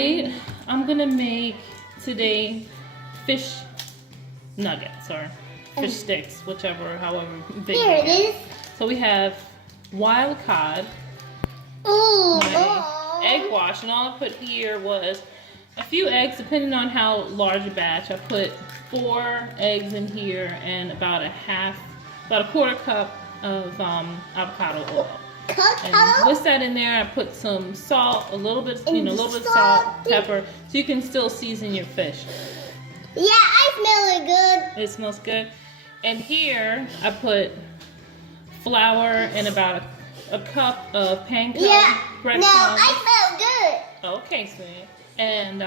right, I'm gonna make today fish nuggets or fish sticks, whichever, however big. Here it is. So we have wild cod, Ooh, egg wash, and all I put here was a few eggs, depending on how large a batch. I put 4 eggs in here and about a quarter cup of avocado oil. And with that in there, I put some salt, a little bit of salt, pepper, so you can still season your fish. Yeah, I smell it good. It smells good. And here I put flour and about a cup of panko breadcrumbs. No, I smell good. Okay, sweet. And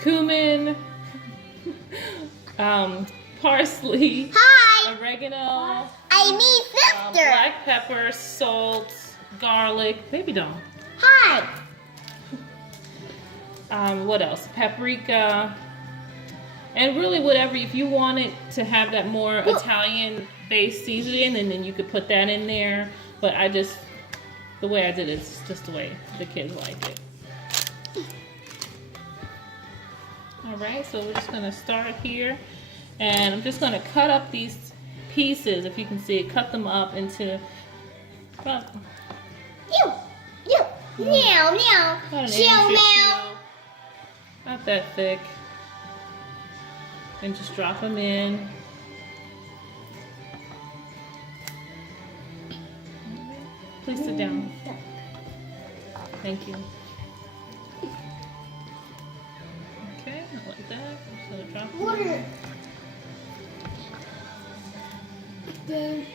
cumin, parsley, Hi. oregano, I mean sister. black pepper, salt, garlic, baby doll. Hi. What else? Paprika. And really whatever, if you wanted to have that more Italian-based seasoning, and then you could put that in there. But the way I did it, it's just the way the kids like it. All right, so we're just gonna start here. And I'm just gonna cut up these pieces, if you can see it, cut them up into about Meow, meow. about an inch Meow, or meow. two. Not that thick. And just drop them in. Please sit down. Thank you. Okay, like that. So drop them Water. in. Then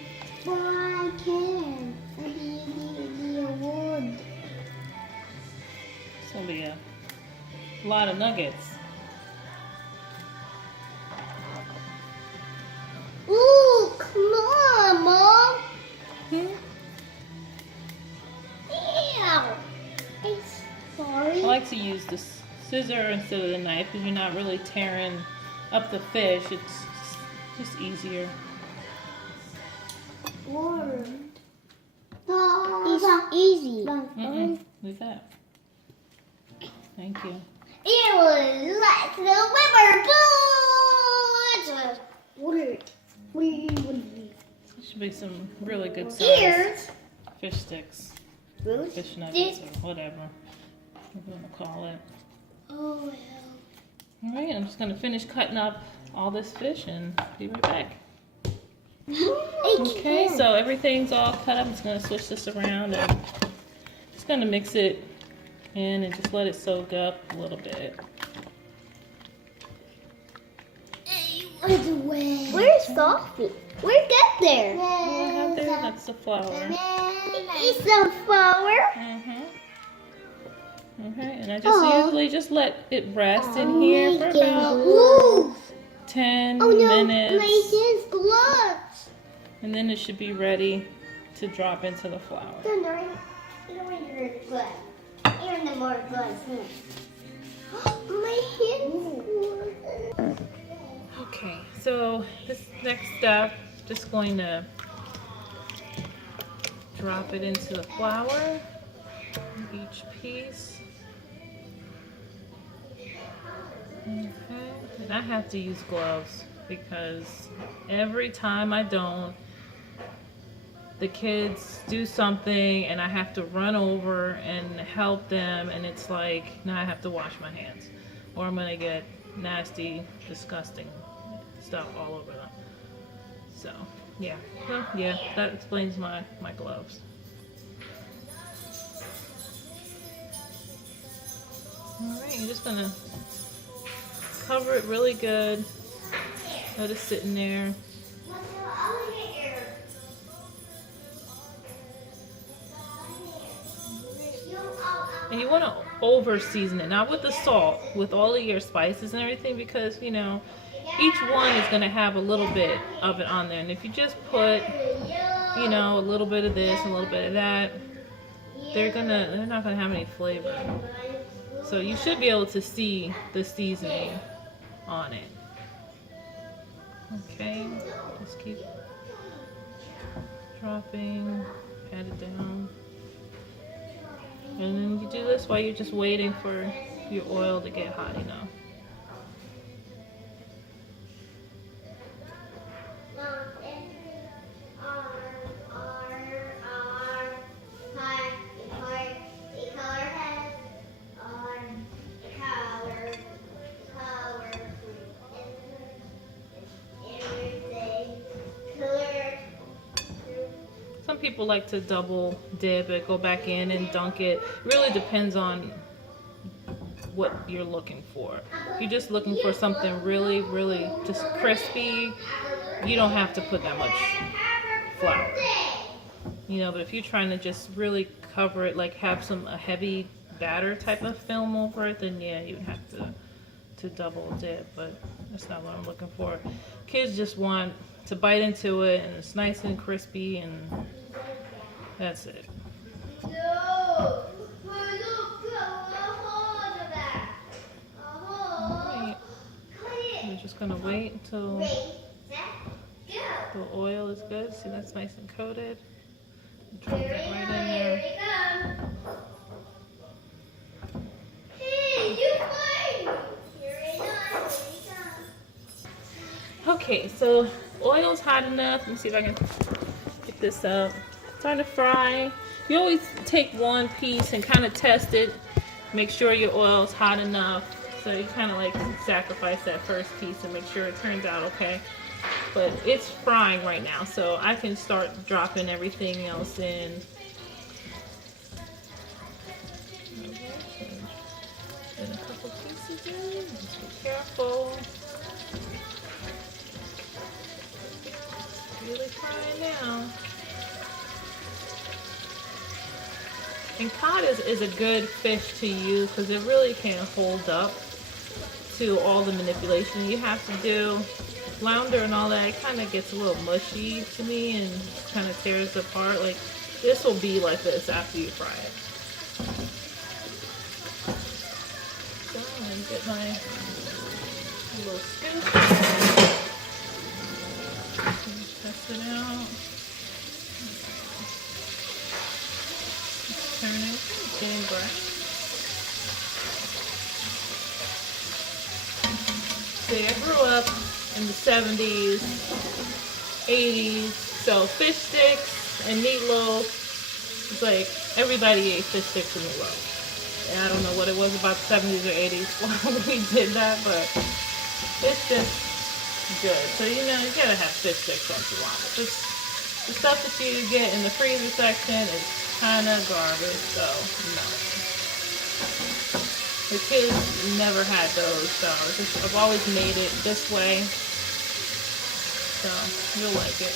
I can be a wood. It's gonna be a lot of nuggets. Ooh, come on, Mom. Hmm? Ew. I'm sorry. I like to use the scissor instead of the knife because you're not really tearing up the fish. It's just easier. It's easy. Leave that. Thank you. It was like the whipper boo. Should be some really good size Ears. fish sticks, Really? fish nuggets, or whatever we're gonna call it. Oh well. All right, I'm just gonna finish cutting up all this fish and be right back. Okay, so everything's all cut up. I'm just gonna switch this around and just gonna mix it in and just let it soak up a little bit. Where's Sophie? Where's that there? Out there, that's the flour. It's a flower. Okay, and I just usually just let it rest in here for about Ooh. 10 Oh no, minutes. my hands gloves. And then it should be ready to drop into the flour. Even the more gloves. My hands. Okay, so this next step, just going to drop it into the flour, each piece. Okay, and I have to use gloves because every time I don't, the kids do something and I have to run over and help them, and it's like now I have to wash my hands or I'm gonna get nasty, disgusting stuff all over them. So yeah, well, yeah, that explains my gloves. All right, you're just gonna cover it really good. Let it sit in there. And you want to over season it, not with the salt, with all of your spices and everything, because you know each one is going to have a little bit of it on there. And if you just put, you know, a little bit of this and a little bit of that, they're not gonna have any flavor. So you should be able to see the seasoning on it. Okay, just keep dropping, pat it down. And then you do this while you're just waiting for your oil to get hot enough. Some people like to double dip it, go back in and dunk it. It really depends on what you're looking for. If you're just looking for something really, really just crispy, you don't have to put that much flour. You know, but if you're trying to just really cover it, like have a heavy batter type of film over it, then yeah, you would have to double dip, but that's not what I'm looking for. Kids just want to bite into it and it's nice and crispy and that's it. Alright. I'm just gonna wait until the oil is good. See, that's nice and coated. Drop that right in there. Okay, so oil's hot enough. Let me see if I can pick this up. Starting to fry. You always take one piece and kind of test it. Make sure your oil's hot enough. So you kind of like sacrifice that first piece and make sure it turns out okay. But it's frying right now, so I can start dropping everything else in. And a couple pieces in. Just be careful. Really frying now. And cod is a good fish to use because it really can hold up to all the manipulation you have to do. Flounder and all that, it kind of gets a little mushy to me and kind of tears apart. Like, this will be like this after you fry it. So I'm going to get my little scoop. Test it out. Turn it, getting brown. See, I grew up in the 70s, 80s, so fish sticks and meatloaf, it's like everybody ate fish sticks and meatloaf. And I don't know what it was about the 70s or 80s when we did that, but it's just good. So, you know, you gotta have fish sticks once in a while. But the stuff that you get in the freezer section is kind of garbage, so no. The kids never had those, so I've always made it this way, so you'll like it.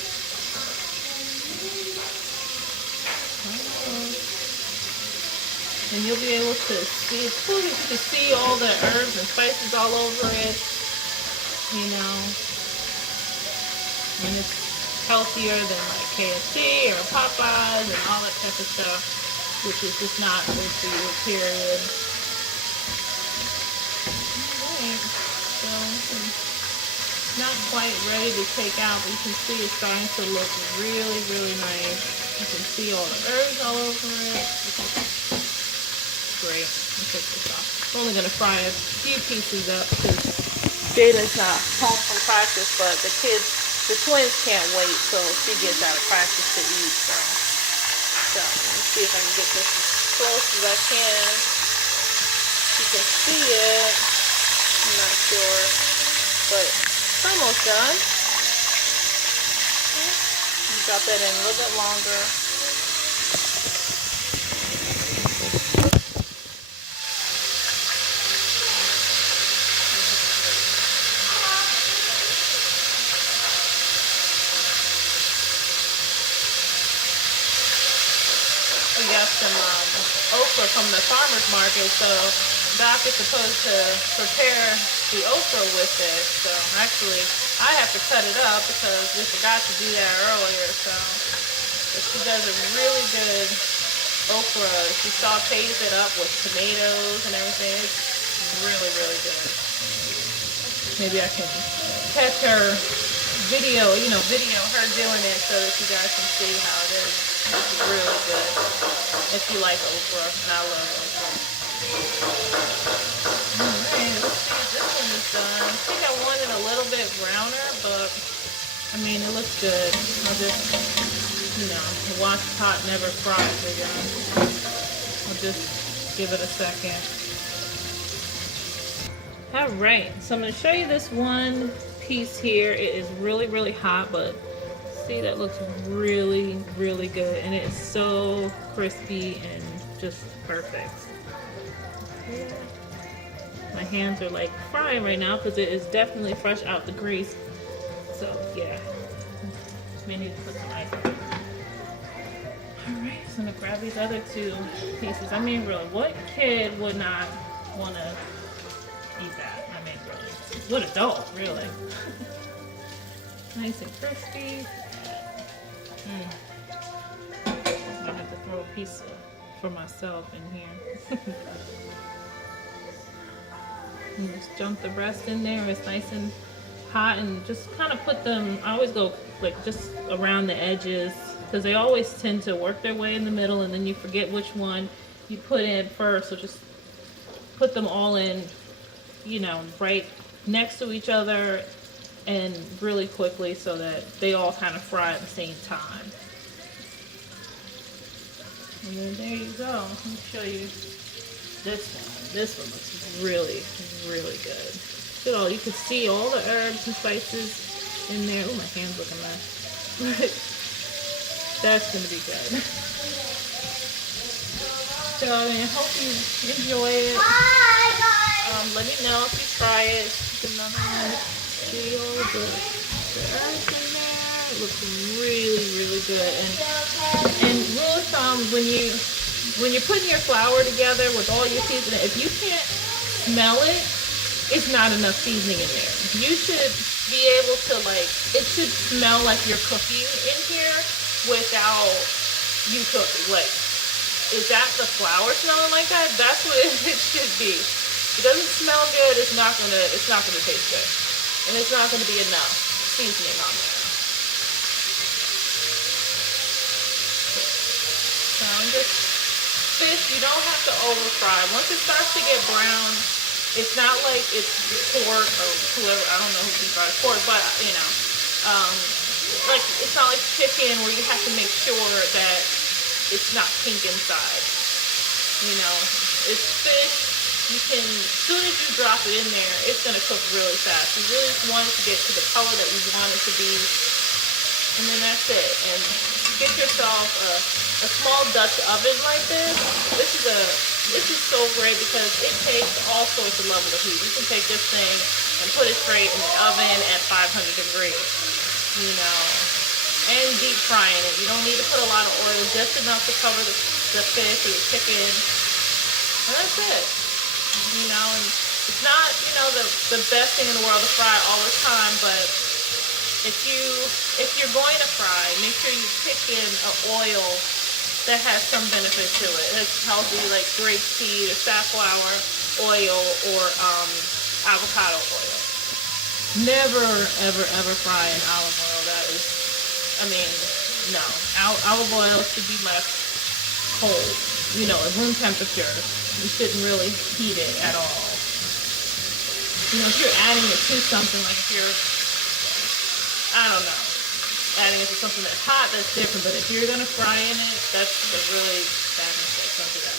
And you'll be able to see, it's cool to see all the herbs and spices all over it, you know, and it's healthier than like KFC or Popeyes and all that type of stuff, which is just not good for you, period. Alright, so not quite ready to take out, but you can see it's starting to look really, really nice. You can see all the herbs all over it. Great. I'll take this off. I'm only going to fry a few pieces up because Jada's not home from practice, but the twins can't wait till she gets out of practice to eat. So let me see if I can get this as close as I can. You can see it. I'm not sure, but it's almost done. Drop that in a little bit longer. We got some okra from the farmer's market, so Doc is supposed to prepare the okra with it. So actually, I have to cut it up because we forgot to do that earlier. So but she does a really good okra. She sautés it up with tomatoes and everything. It's really, really good. Maybe I can catch her video her doing it so that you guys can see how it is. It's really good if you like okra, and I love okra. Alright, let's see if this one is done. I think I want it a little bit browner, but I mean, it looks good. I'll just, you know, the wash pot never fries again. I'll just give it a second. Alright, so I'm going to show you this one piece here. It is really, really hot, but see, that looks really, really good. And it is so crispy and just perfect. Yeah. My hands are like frying right now because it is definitely fresh out the grease. So yeah, may need to put some ice in. Alright, so I'm gonna grab these other two pieces. I mean, really, what kid would not want to eat that? I mean, really, what adult, really? Nice and crispy. I have to throw a piece for myself in here. And just dump the rest in there. It's nice and hot, and just kind of put them, I always go like just around the edges because they always tend to work their way in the middle, and then you forget which one you put in first. So just put them all in, you know, right next to each other and really quickly so that they all kind of fry at the same time. And then there you go. Let me show you this one. This one looks really, really good. Look at all, you can see all the herbs and spices in there. Oh, my hand's looking nice. That's gonna be good. So I hope you enjoy it. Hi guys. Let me know if you try it. Another one. See all the herbs in there. It looks really, really good. And rule of thumb, when you're putting your flour together with all your seasoning, if you can't smell it, it's not enough seasoning in there. You should be able to, like, it should smell like you're cooking in here without you cooking. Like, is that the flour smelling like that? That's what it should be. If it doesn't smell good, it's not gonna taste good. And it's not gonna be enough seasoning on there. So I'm just, fish, you don't have to over fry. Once it starts to get brown, it's not like it's pork or whoever, I don't know who deep fries pork, but you know, like it's not like chicken where you have to make sure that it's not pink inside. You know, it's fish. You can, as soon as you drop it in there, it's gonna cook really fast. You really just want it to get to the color that you want it to be, and then that's it. And get yourself a small Dutch oven like this. This is so great because it takes all sorts of levels of heat. You can take this thing and put it straight in the oven at 500 degrees, you know, and deep frying it. You don't need to put a lot of oil, just enough to cover the fish or the chicken, and that's it. You know, and it's not, you know, the best thing in the world to fry all the time, but if you're going to fry, make sure you pick in an oil that has some benefit to it. It's healthy, like grapeseed or safflower oil or avocado oil. Never, ever, ever fry in olive oil. That is, I mean, no. Olive oil should be left cold, you know, at room temperature. You shouldn't really heat it at all. You know, if you're adding it to something, like if you're, I don't know, adding it to something that's hot, that's different. But if you're gonna fry in it, that's a really bad mistake. Don't do that.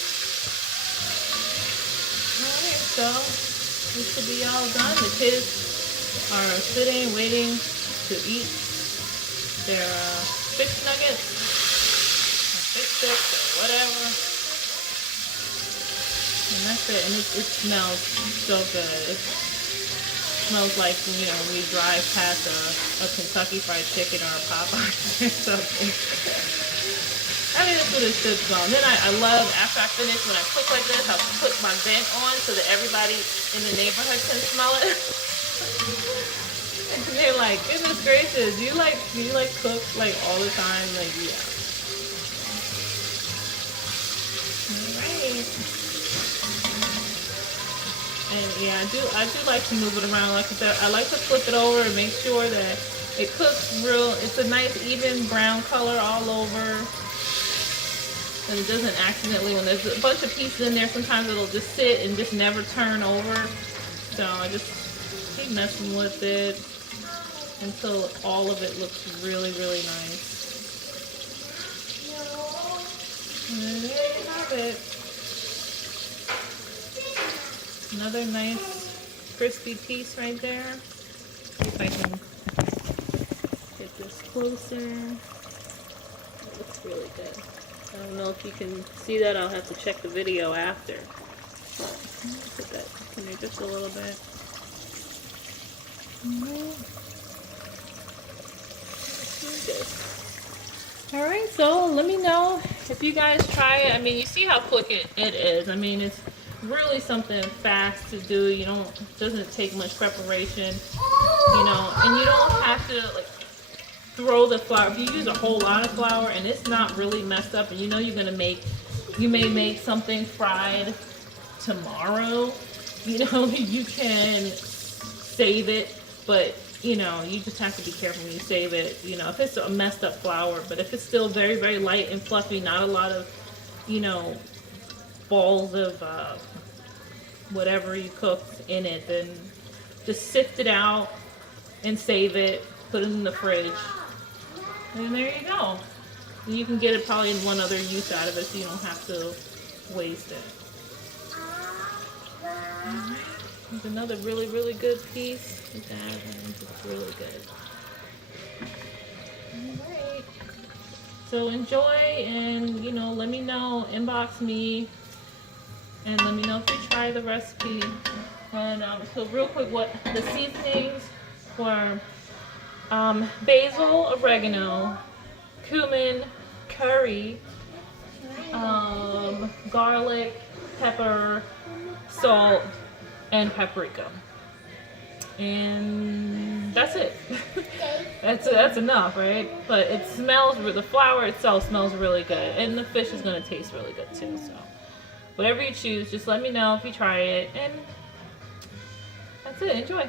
Alright, so this should be all done. The kids are sitting, waiting to eat their fish nuggets, or fish sticks, or whatever. And that's it. And it smells so good. It smells like, you know, we drive past a Kentucky Fried Chicken or a Popeyes or something. I mean, that's what it should smell. And then I love, after I finish, when I cook like this, I'll put my vent on so that everybody in the neighborhood can smell it. And they're like, goodness gracious, do you like cook like all the time? Like, yeah. Alright. And yeah, I do like to move it around. Like I said, I like to flip it over and make sure that it cooks real. It's a nice even brown color all over. and it doesn't accidentally, when there's a bunch of pieces in there, sometimes it'll just sit and just never turn over. So I just keep messing with it until all of it looks really, really nice. And there you have it. Another nice crispy piece right there. See if I can get this closer. It looks really good. I don't know if you can see that. I'll have to check the video after. Put that in there just a little bit. Alright, so let me know if you guys try it. I mean, you see how quick it is. I mean, it's really something fast to do. You don't, it doesn't take much preparation, you know, and you don't have to like throw the flour. If you use a whole lot of flour and it's not really messed up, and you know you're gonna make, you may make something fried tomorrow, you know, you can save it, but you know, you just have to be careful when you save it, you know, if it's a messed up flour. But if it's still very, very light and fluffy, not a lot of, you know, balls of whatever you cooked in it, then just sift it out and save it, put it in the fridge, and there you go. You can get it probably in one other use out of it, so you don't have to waste it. Alright, here's another really, really good piece. Look at that, and it's really good. Alright, so enjoy, and you know, let me know, inbox me, and let me know if you try the recipe. And so real quick, what the seasonings were: basil, oregano, cumin, curry, garlic, pepper, salt, and paprika. And that's it. that's enough, right? But it smells, the flour itself smells really good, and the fish is going to taste really good too. So whatever you choose, just let me know if you try it, and that's it. Enjoy.